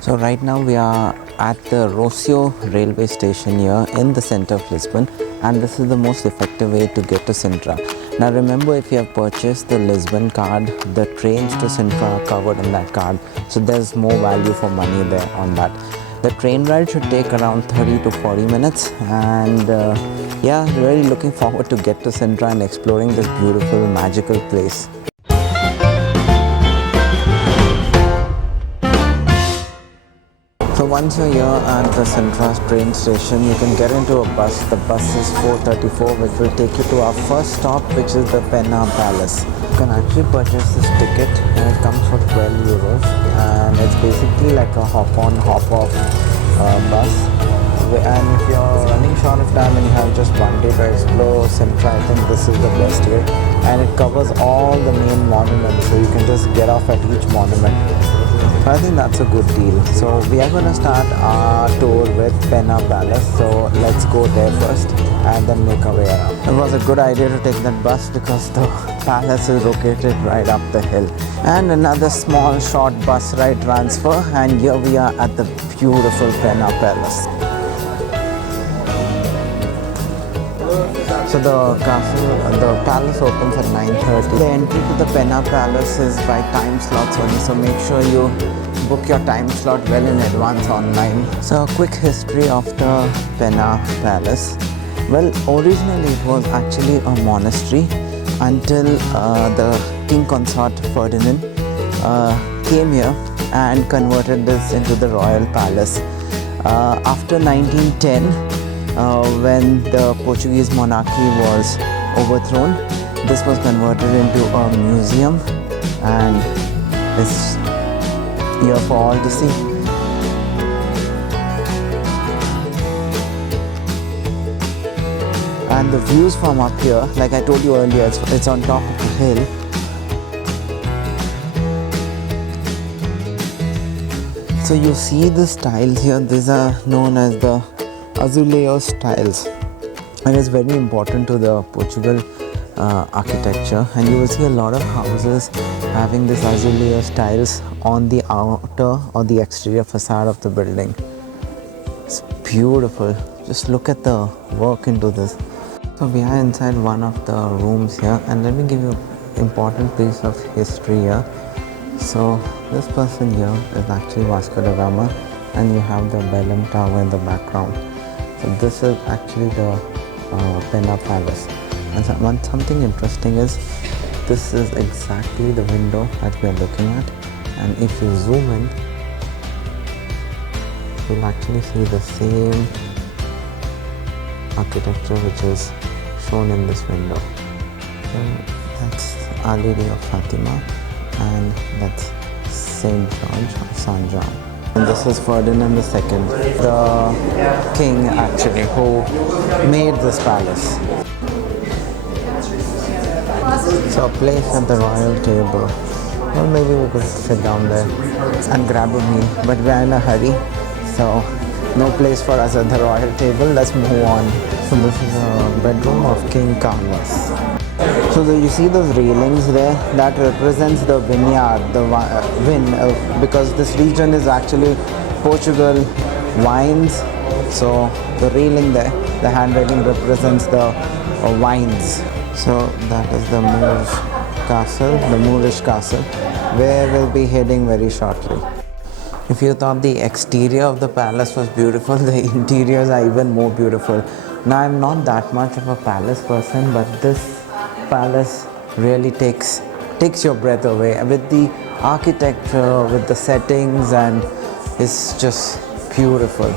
So right now we are at the Rocio railway station here in the center of Lisbon, and this is the most effective way to get to Sintra. Now remember, if you have purchased the Lisbon card, the trains to Sintra are covered in that card, so there's more value for money there on that. The train ride should take around 30 to 40 minutes, and yeah, really looking forward to get to Sintra and exploring this beautiful magical place. So once you're here at the Sintra train station, you can get into a bus. The bus is 434, which will take you to our first stop, which is the Pena Palace. You can actually purchase this ticket, and it comes for 12 euros, and it's basically like a hop-on, hop-off bus. And if you're running short of time and you have just one day to explore Sintra, I think this is the best way. And it covers all the main monuments, so you can just get off at each monument. I think that's a good deal. So we are going to start our tour with Pena Palace. So let's go there first and then make our way around. It was a good idea to take that bus because the palace is located right up the hill. And another small short bus ride transfer, and here we are at the beautiful Pena Palace. So the palace opens at 9:30. The entry to the Pena Palace is by time slots only, so make sure you book your time slot well in advance online. So a quick history of the Pena Palace. Well, originally it was actually a monastery until the king consort Ferdinand came here and converted this into the royal palace. After 1910, when the Portuguese monarchy was overthrown, this was converted into a museum, and it's here for all to see. And the views from up here, like I told you earlier, it's on top of the hill. So you see the tiles here, these are known as the Azulejo tiles, and it's very important to the Portugal architecture, and you will see a lot of houses having this Azulejo tiles on the outer or the exterior facade of the building. It's beautiful. Just look at the work into this. So we are inside one of the rooms here, and let me give you an important piece of history here. So this person here is actually Vasco da Gama, and you have the Bellum Tower in the background. So this is actually the Pena Palace. And something interesting is this is exactly the window that we are looking at. And if you zoom in, you'll actually see the same architecture which is shown in this window. So that's Our Lady of Fatima, and that's Saint George or San John. And this is Ferdinand II, the king actually, who made this palace. So a place at the royal table. Well, maybe we could sit down there and grab a meal, but we are in a hurry, so no place for us at the royal table. Let's move on. So this is a bedroom of King Carlos. So you see those railings there, that represents the vineyard, the because this region is actually Portugal wines. So the railing there, the handwriting represents the wines. So that is the Moorish castle, where we'll be heading very shortly. If you thought the exterior of the palace was beautiful, the interiors are even more beautiful. Now I'm not that much of a palace person, but this palace really takes your breath away with the architecture, with the settings, and it's just beautiful.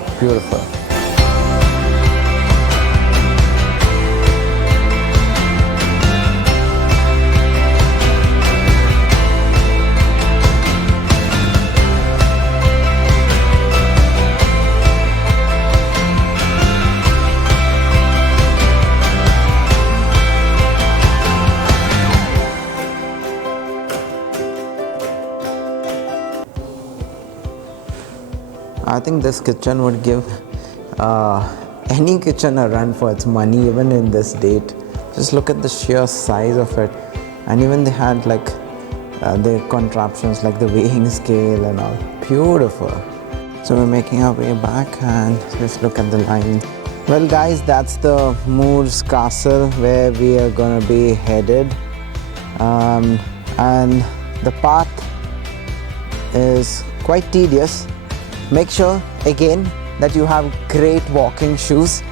I think this kitchen would give any kitchen a run for its money, even in this date. Just look at the sheer size of it, and even they had like their contraptions like the weighing scale and all. Beautiful. So we're making our way back and just look at the line. Well guys, that's the Moors Castle where we are gonna be headed, and the path is quite tedious. Make sure again that you have great walking shoes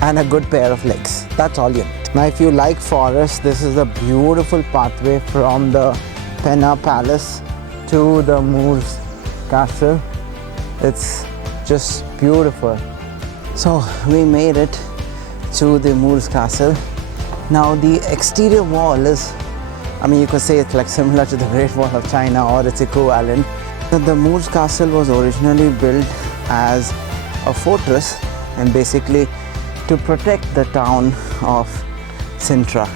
and a good pair of legs. That's all you need. Now if you like forest, this is a beautiful pathway from the Pena Palace to the Moors Castle. It's just beautiful. So we made it to the Moors Castle. Now the exterior wall is, you could say it's like similar to the Great Wall of China or its equivalent. The Moors Castle was originally built as a fortress and basically to protect the town of Sintra.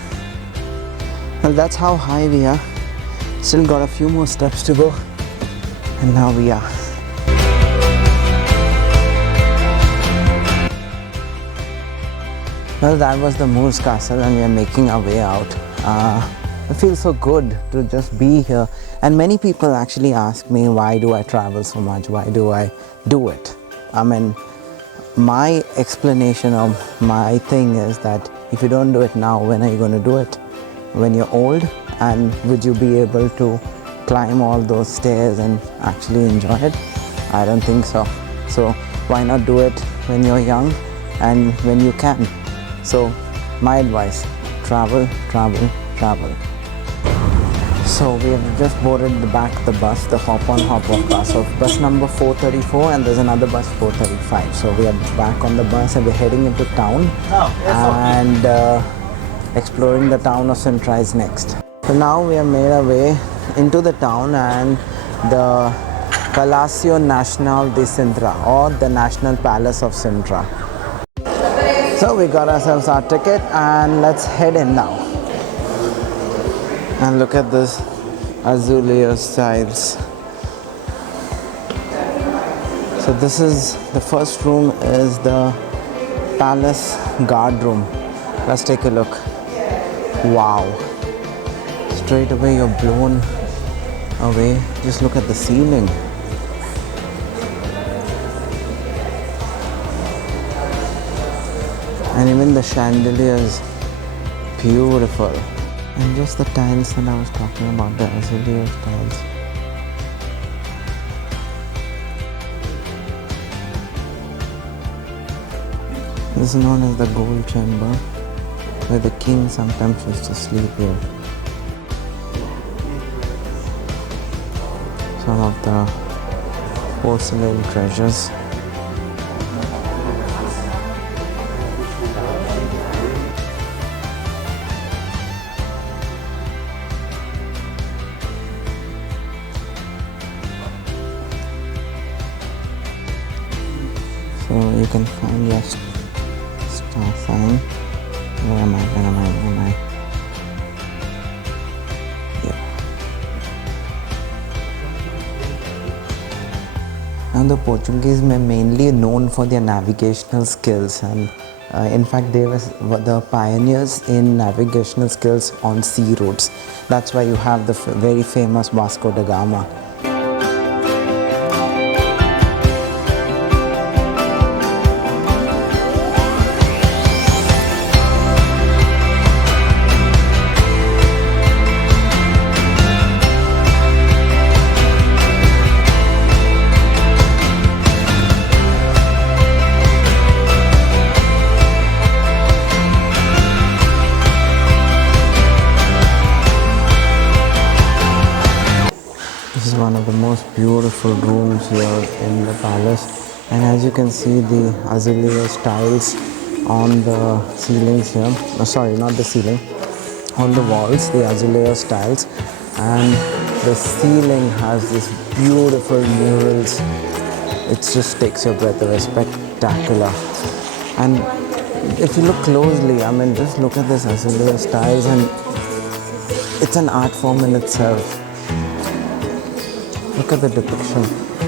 Well, that's how high we are. Still got a few more steps to go, and now we are. Well, that was the Moors Castle and we are making our way out. It feels so good to just be here, and many people actually ask me, why do I travel so much? Why do I do it? My explanation of my thing is that if you don't do it now, when are you going to do it? When you're old? And would you be able to climb all those stairs and actually enjoy it? I don't think so. So why not do it when you're young and when you can? So my advice, travel, travel, travel. So we have just boarded the bus, the hop-on, hop-off bus. So bus number 434 and there's another bus 435. So we are back on the bus and we're heading into town, and exploring the town of Sintra is next. So now we have made our way into the town and the Palacio Nacional de Sintra, or the National Palace of Sintra. So we got ourselves our ticket and let's head in now. And look at this azuleo styles. So this is the first room, is the palace guard room. Let's take a look. Wow. Straight away you're blown away. Just look at the ceiling. And even the chandeliers, beautiful. And just the tiles that I was talking about, the azuleo tiles. This is known as the gold chamber, where the king sometimes used to sleep here. Some of the porcelain treasures. So you can find your star sign. Where am I? Yeah. Now the Portuguese were mainly known for their navigational skills, and in fact they were the pioneers in navigational skills on sea routes. That's why you have the very famous Vasco da Gama. This is one of the most beautiful rooms here in the palace, and as you can see the azuleo tiles on the ceilings here. Oh, sorry, not the ceiling, on the walls, the azuleo tiles, and the ceiling has this beautiful murals. It just takes your breath away, spectacular. And if you look closely, just look at this azuleo tiles, and it's an art form in itself. Look at the depiction,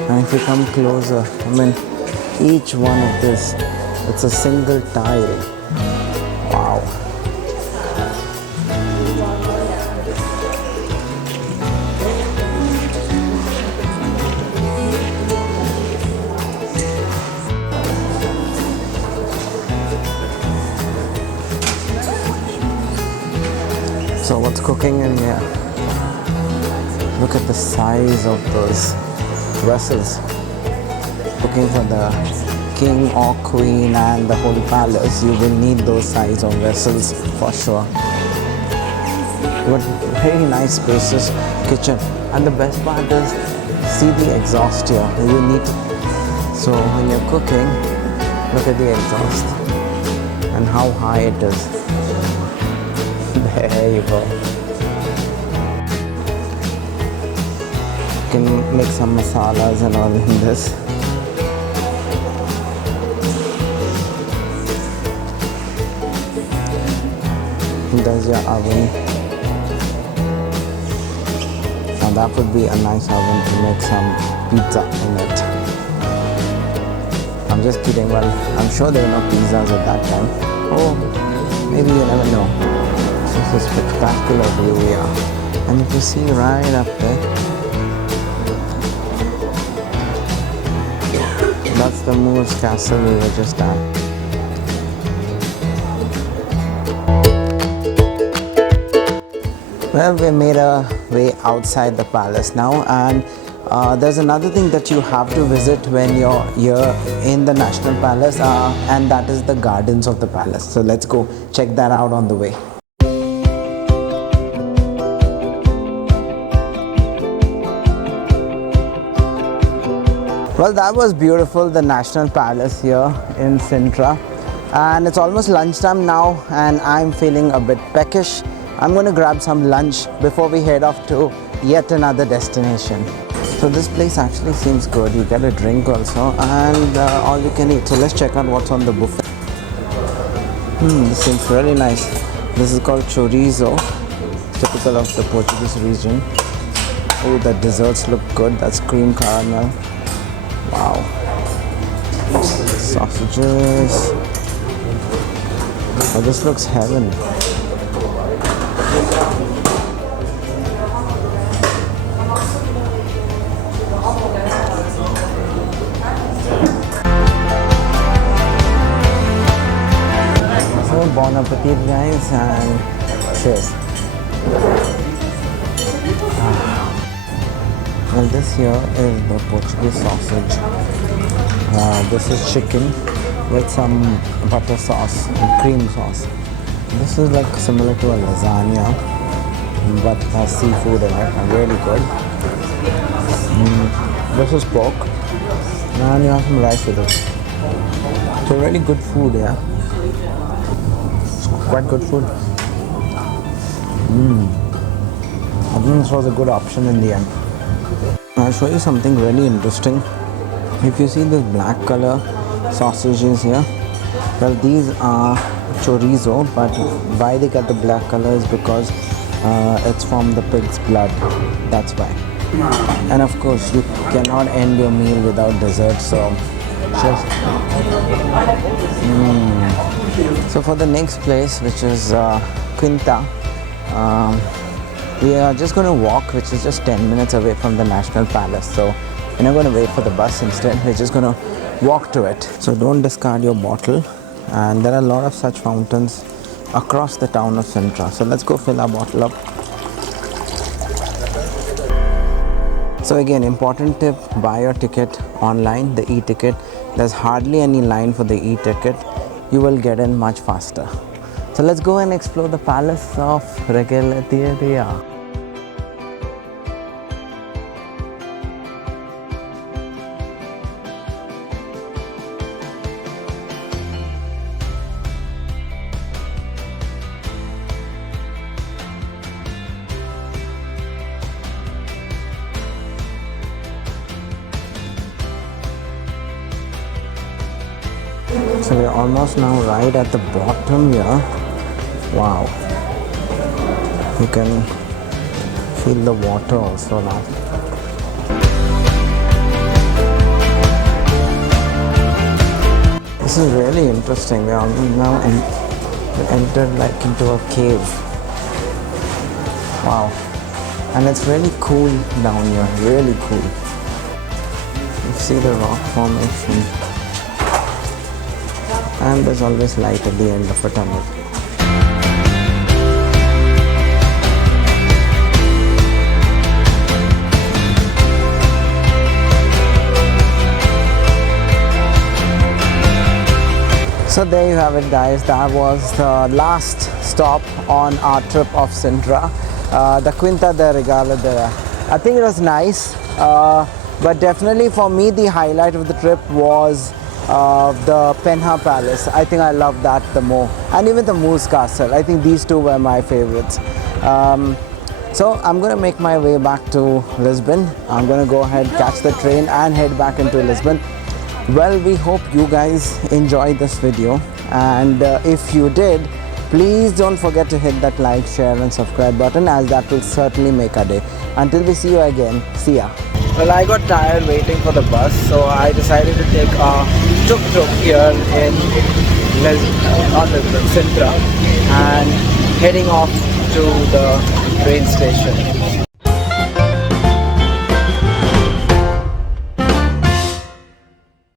and if you come closer, each one of this, it's a single tile. Wow. cooking in here. Look at the size of those vessels. Cooking for the king or queen and the whole palace, you will need those size of vessels for sure. But very nice spacious kitchen, and the best part is see the exhaust here. You need, so when you're cooking, look at the exhaust and how high it is. There you go. You can make some masalas and all in this. There's your oven. Now that would be a nice oven to make some pizza in it. I'm just kidding. Well, I'm sure there were no pizzas at that time. Oh, maybe you never know. This is a spectacular view here. And if you see right up there, that's the Moor's Castle we were just at. Well, we made our way outside the palace now, and there's another thing that you have to visit when you're here in the National Palace, and that is the gardens of the palace. So let's go check that out on the way. Well, that was beautiful, the National Palace here in Sintra, and it's almost lunchtime now and I'm feeling a bit peckish. I'm going to grab some lunch before we head off to yet another destination. So this place actually seems good. You get a drink also, and all you can eat. So let's check out what's on the buffet. This seems really nice. This is called chorizo, typical of the Portuguese region. Oh, the desserts look good. That's cream caramel. Wow. Sausages. Oh, this looks heaven. So bon appetit guys, and cheers. Well, this here is the Portuguese sausage. This is chicken with some butter sauce and cream sauce. This is like similar to a lasagna, but has seafood in it, and really good. This is pork, and you have some rice with it. So really good food, yeah. It's quite good food. I think this was a good option in the end. I'll show you something really interesting. If you see this black color sausages here, well, these are chorizo, but why they get the black color is because it's from the pig's blood. That's why. And of course, you cannot end your meal without dessert. So, cheers. So for the next place, which is Quinta, we are just going to walk, which is just 10 minutes away from the National Palace. So we're not going to wait for the bus. Instead, we're just going to walk to it. So don't discard your bottle. And there are a lot of such fountains across the town of Sintra. So let's go fill our bottle up. So again, important tip, buy your ticket online, the e-ticket. There's hardly any line for the e-ticket. You will get in much faster. So let's go and explore the Palace of Heraldic. So we're almost now right at the bottom here. Wow. You can feel the water also now. This is really interesting. We are now entered like into a cave. Wow. And it's really cool down here, really cool. You see the rock formation. And there's always light at the end of a tunnel. So there you have it, guys. That was the last stop on our trip of Sintra, the Quinta de Regaladera. I think it was nice, but definitely for me the highlight of the trip was the Pena Palace. I think I loved that the more, and even the Moose Castle. I think these two were my favorites. So I'm going to make my way back to Lisbon. I'm going to go ahead, catch the train and head back into Lisbon. Well, we hope you guys enjoyed this video, and if you did, please don't forget to hit that like, share and subscribe button, as that will certainly make our day. Until we see you again, see ya. Well, I got tired waiting for the bus, so I decided to take a tuk-tuk here in Sintra, and heading off to the train station.